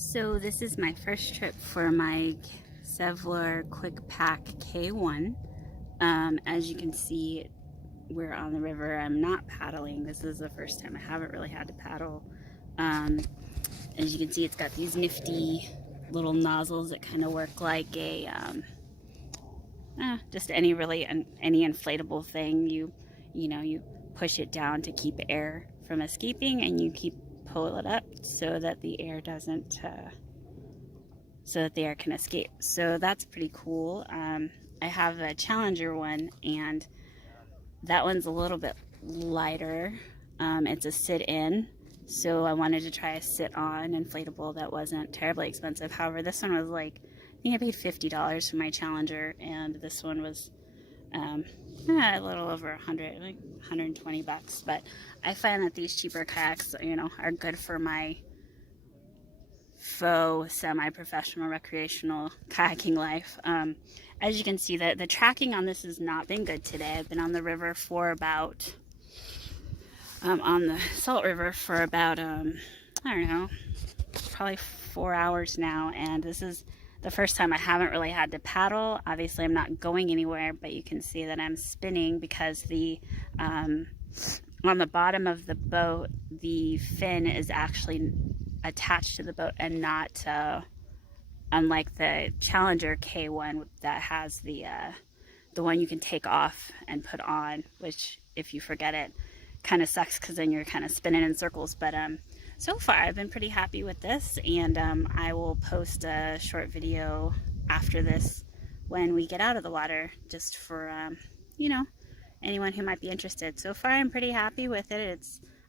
So this is my first trip for my Sevylor QuikPak K1. As you can see, we're on the river. I'm not paddling. This is the first time I haven't really had to paddle. As you can see, it's got these nifty little nozzles that kind of work like a just any inflatable thing. You push it down to keep air from escaping, and you pull it up so that the air doesn't so that the air can escape. So that's pretty cool. I have a Challenger one, and that one's a little bit lighter. It's a sit-in, so I wanted to try a sit-on inflatable that wasn't terribly expensive. However, this one was like, I think I paid $50 for my Challenger, and this one was a little over 100, like 120 bucks. But I find that these cheaper kayaks, are good for my faux semi-professional recreational kayaking life. As you can see, the tracking on this has not been good today. I've been on the river for about on the Salt River for about I don't know, probably 4 hours now, and this is the first time I haven't really had to paddle. Obviously I'm not going anywhere, but you can see that I'm spinning because the on the bottom of the boat, the fin is actually attached to the boat and not unlike the Challenger K1 that has the one you can take off and put on, which if you forget it kind of sucks because then you're kind of spinning in circles. But so far I've been pretty happy with this, and I will post a short video after this when we get out of the water, just for anyone who might be interested. So far I'm pretty happy with it.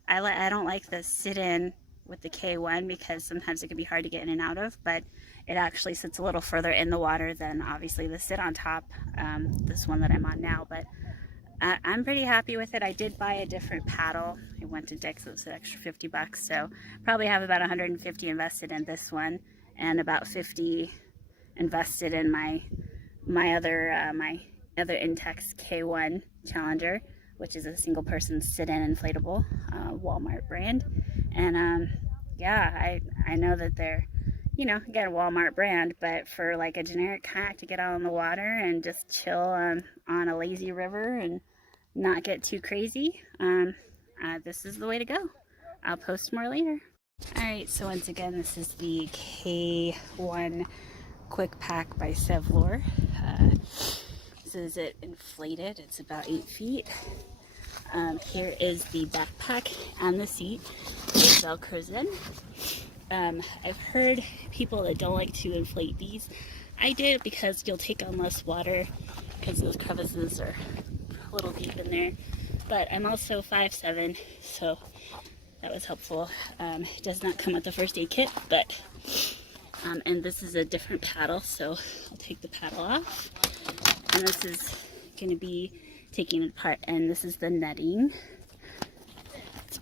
I don't like the sit-in with the K1 because sometimes it can be hard to get in and out of, but it actually sits a little further in the water than obviously the sit on top, this one that I'm on now. But I'm pretty happy with it. I did buy a different paddle. I went to Dick's, it was an extra 50 bucks, so probably have about 150 invested in this one, and about 50 invested in my other Intex K1 Challenger, which is a single person sit-in inflatable, Walmart brand. And yeah, I know that they're, again, a Walmart brand, but for like a generic kayak to get out on the water and just chill on a lazy river and not get too crazy, this is the way to go. I'll post more later. Alright, so once again, this is the K1 QuikPak by Sevylor. This is it inflated. It's about 8 feet. Here is the backpack and the seat. It velcros in. I've heard people that don't like to inflate these. I did because you'll take on less water because those crevices are a little deep in there. But I'm also 5'7", so that was helpful. It does not come with the first aid kit, but and this is a different paddle, so I'll take the paddle off. And this is going to be taking it apart, and this is the netting. It's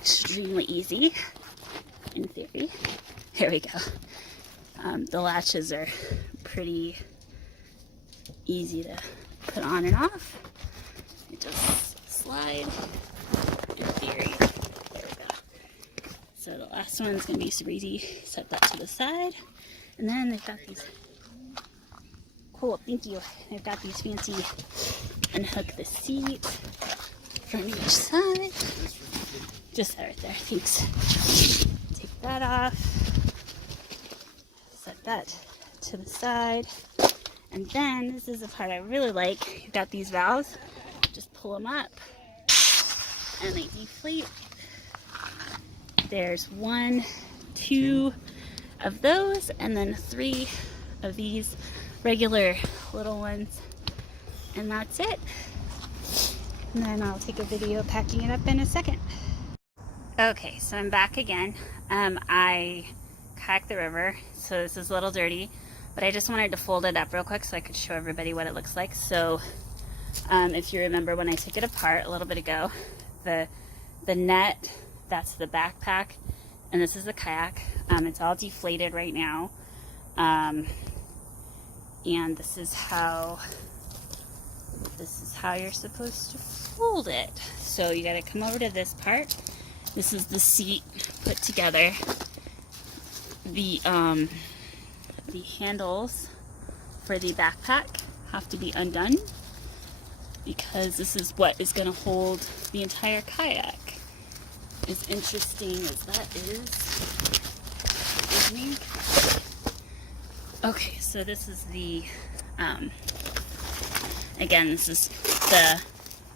extremely easy in theory. Here we go. The latches are pretty easy to put on and off. It just slide in theory. There we go. So the last one's going to be super easy. Set that to the side, and then they've got these cool, thank you. They've got these fancy unhook the seat from each side. Just that right there, thanks. Take that off. Set that to the side. And then, this is the part I really like. You've got these valves. Just pull them up and they deflate. There's 1, 2 of those, and then 3 of these regular little ones, and that's it. And then I'll take a video packing it up in a second. Okay, so I'm back again. I kayaked the river, so this is a little dirty, but I just wanted to fold it up real quick so I could show everybody what it looks like. So if you remember when I took it apart a little bit ago, the net, that's the backpack, and this is the kayak. It's all deflated right now. And this is how you're supposed to fold it. So you got to come over to this part. This is the seat put together. the handles for the backpack have to be undone because this is what is going to hold the entire kayak. As interesting as that is, excuse me. Okay, so this is the, again, this is the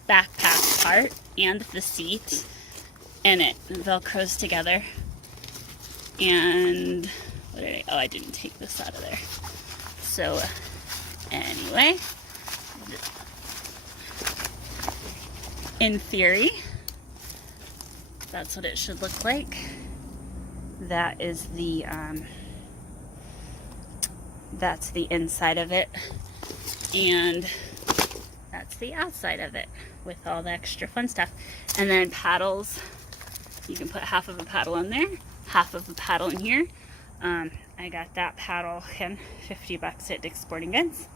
backpack part and the seat, and it velcros together. And what did I didn't take this out of there. So anyway, in theory, that's what it should look like. That is the that's the inside of it, and that's the outside of it with all the extra fun stuff. And then paddles, you can put half of a paddle in there, half of a paddle in here. I got that paddle, again, $50 at Dick's Sporting Goods,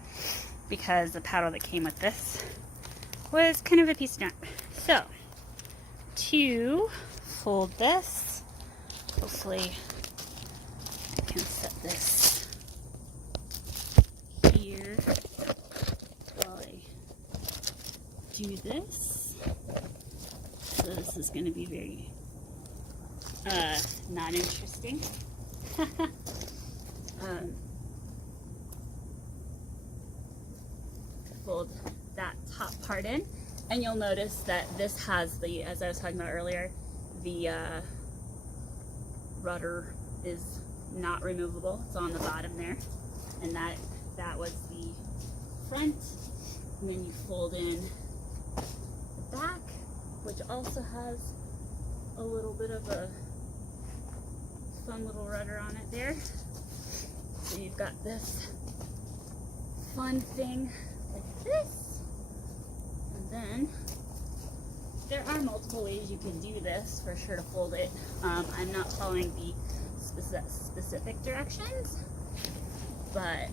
because the paddle that came with this was kind of a piece of junk. So, to fold this, hopefully I can set this here while I do this. So this is going to be very not interesting. Fold that top part in, and you'll notice that this has the, as I was talking about earlier, the rudder is not removable. It's on the bottom there, and that was the front. And then you fold in the back, which also has a little bit of a fun little rudder on it there. So you've got this fun thing like this, and then there are multiple ways you can do this for sure to fold it. I'm not following the specific directions, but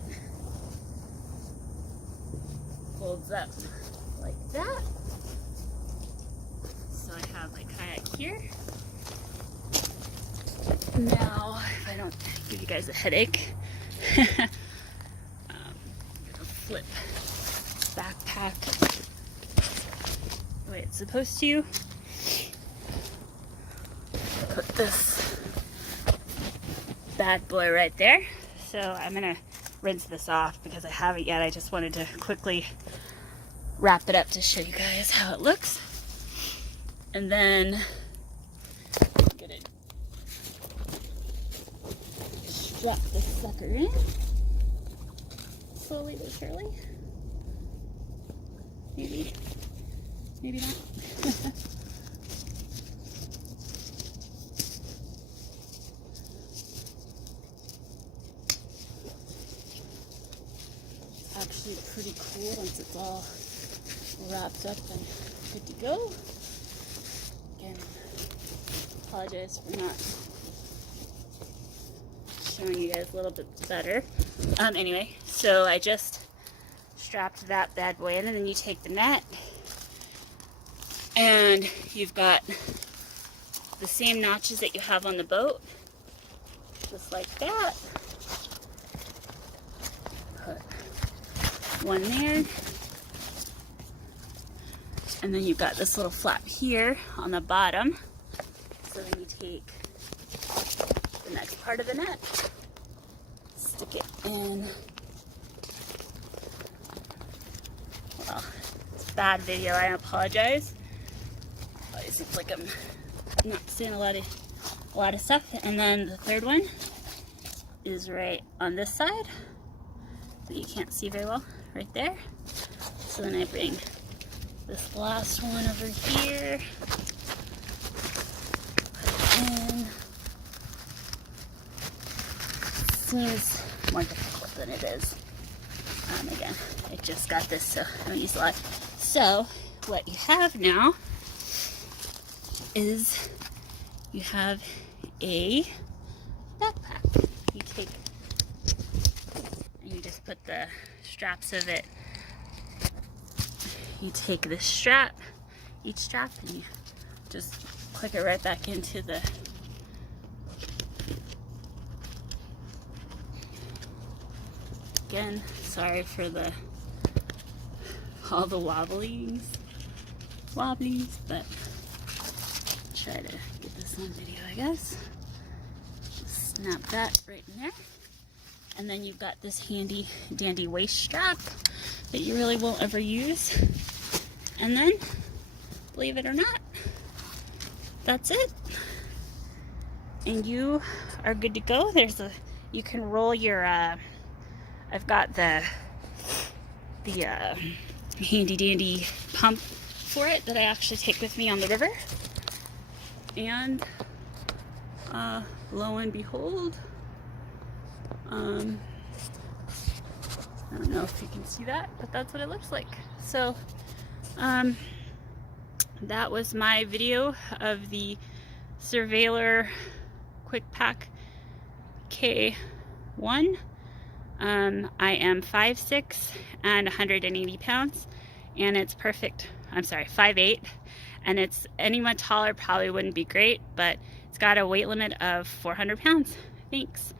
folds up like that. So I have my kayak here. Now, if I don't give you guys a headache, gonna flip backpack the way it's supposed to. Put this bad boy right there. So I'm gonna rinse this off because I haven't yet. I just wanted to quickly wrap it up to show you guys how it looks. And then I'm gonna strap this sucker in slowly but surely. Maybe not. Actually pretty cool once it's all wrapped up and good to go. Again, apologize for not showing you guys a little bit better. Anyway, so I just strapped that bad boy in, and then you take the net and you've got the same notches that you have on the boat, just like that. Put one there, and then you've got this little flap here on the bottom. So then you take the next part of the net, stick it in. Well, it's a bad video, I apologize. It seems like I'm not seeing a lot of stuff. And then the third one is right on this side that you can't see very well, right there. So then I bring this last one over here, put it in. Seems more difficult than it is. Again, I just got this, so I don't use a lot. So what you have now is you have a backpack. You take and you just put the straps of it. You take this strap, each strap, and you just click it right back into the Again, sorry for all the wobblies, but try to get this on video, I guess. Snap that right in there. And then you've got this handy dandy waist strap that you really won't ever use. And then, believe it or not, that's it. And you are good to go. You can roll your, I've got the handy dandy pump for it that I actually take with me on the river. And lo and behold, I don't know if you can see that, but that's what it looks like. So that was my video of the Sevylor QuikPak K1. I am 5'6" and 180 pounds, and it's perfect. I'm sorry, 5'8", and it's anyone taller probably wouldn't be great, but it's got a weight limit of 400 pounds. Thanks.